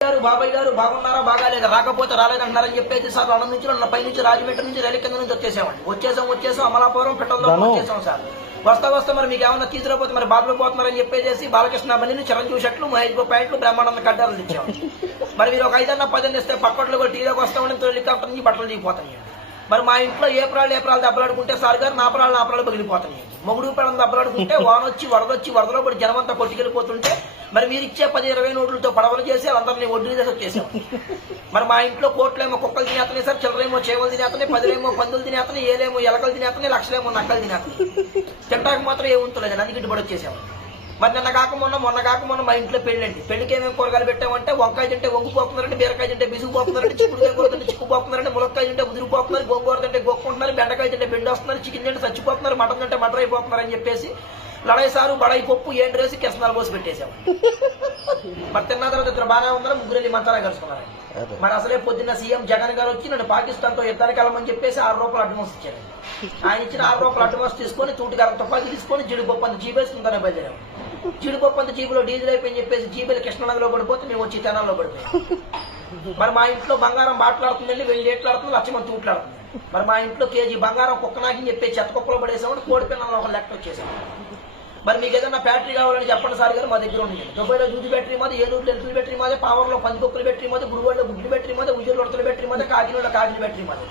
బాబాయ్ గారు బాగున్నారా బాగాలేదా రాకపోతే రాలేదంటారని చెప్పేసి సార్ అన్న నుంచి పై నుంచి రాజమండ్రి నుంచి రైలు కింద నుంచి వచ్చేసాం అమలాపురం పెట్రోల్ వచ్చేసాం సార్ వస్తా మరి మీకు ఏమన్నా తీసుకురాపోతే మరి బాబులు పోతున్నారని చెప్పేసి బాలకృష్ణ బండిని చిరంజీవి షర్ట్లు మహేష్ బాబు ప్యాంట్లు బ్రహ్మానంద కడ్డాలు ఇచ్చాము మరి మీరు ఒక 5 10 ఇస్తే పక్కట్లో కూడా టీలోకి వస్తామని హెలికాప్టర్ నుంచి బట్టలు దిగిపోతాయి మరి మా ఇంట్లో ఏప్రాలు దెబ్బలాడుకుంటే సార్ గారు నాపరాలు పగిలిపోతాయి మొగుడు పిల్లలు దెబ్బలాడుకుంటే వానొచ్చి వరదలో పడి జనమంతా కొట్టుకెళ్ళిపోతుంటే మరి మీరు ఇచ్చే 10-20 నోట్లతో పడవలు చేసి వాళ్ళందరినీ ఒడ్డు చేసి వచ్చేసాం మరి మా ఇంట్లో కోట్లేమో కుక్కలు తినేతనే సార్ చిల్లరేమో చేవలు తినేతనే 10లేమో పందులు తినేతనే ఏలేమో ఎలకలు తినేతనే లక్షలేమో నక్కలు తినేతనే తింటానికి మాత్రం ఏముంటలేదు అందుకు ఇటుబడి వచ్చేసాము మరి మొన్న కాక మొన్న మా ఇంట్లో పెళ్ళండి పెళ్లికి ఏమేమి కూరగాయలు పెట్టామంటే వంకాయ తింటే వంగిపోతున్నారంటే బీరకాయ తింటే బిసుకుపోతున్నారంటే చిక్కుడుకాయ కూర తింటే చిక్కుపోతున్నారంటే ములక్కాయ తింటే ముదిరిపోతున్నారు గోంగూర తింటే గోక్కుంటున్నారు బెండకాయ తింటే బెండి వస్తున్నారు చికెన్ తింటే చచ్చిపోతున్నారు మటన్ తింటే మటర్ అయిపోతున్నారు అని చెప్పేసి లడాయి సారు బడాయి పప్పు ఏంటి రేసి కిరసనాలు పోసి పెట్టేసాము మరి తిన్న తర్వాత ఇద్దరు బాగానే ఉన్నారు ముగ్గురు మంచాలా కలుసుకున్నారు మరి అసలే పొద్దున్న సీఎం జగన్ గారు వచ్చి నన్ను పాకిస్తాన్ తో యుద్ధానికి వెళ్ళమని చెప్పేసి ₹6 అడ్వాన్స్ ఇచ్చారు ఆయన ఇచ్చిన ₹6 అడ్వాన్స్ తీసుకొని తూటిగారం తుపాకి తీసుకొని జీడిపప్పు అంత జీబేసుకుంటానే బయలుదేరాము జీడిపప్పు అంత జీబులో డీజిల్ అయిపోయి చెప్పేసి జీబీలు కృష్ణనదిలో పడిపోతే మేము వచ్చి తెనాల్లో పడిపోయాం మరి మా ఇంట్లో బంగారం బాట్లాడుతుందండి వెళ్లి ఏట్లాడుతుంది లక్షమంది తూట్లాడుతుంది మరి మా ఇంట్లో కేజీ బంగారం కుక్కనాకి చెప్పి చెత్త కుక్కలో పడేసామని కోడి పిల్లలు ఒక లెక్క వచ్చేసాము మరి మీకు ఏదైనా బ్యాటరీ కావాలని చెప్పండి సార్ గారు మా దగ్గర ఉంది దుబాయ్లో దూది బ్యాటరీ మాది ఏలూరులో ఎలుకల బ్యాటరీ మాది పావర్లో పందికొక్కుల బ్యాటరీ మాది గుడివాడలో గుడ్ల బ్యాటరీ మాది ఉజ్జూరులో ఉడతల బ్యాటరీ మాది కాకినాడలో కాకిన బ్యాటరీ మాది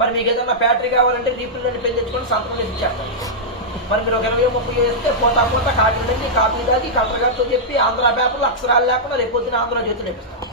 మరి మీకు ఏదైనా బ్యాటరీ కావాలంటే రీపుల్ అని పెళ్లి తెచ్చుకొని సంతకం ఇచ్చేస్తారు మరి మీరు ఒక 20-30 వేస్తే పోతా కాకినాడ కాపీ దాగి కలెక్టర్ గారితో చెప్పి ఆంధ్ర పేపర్లో అక్షరాలు లేకుండా రేపు పొద్దున ఆంధ్ర చేతులు నేర్పిస్తారు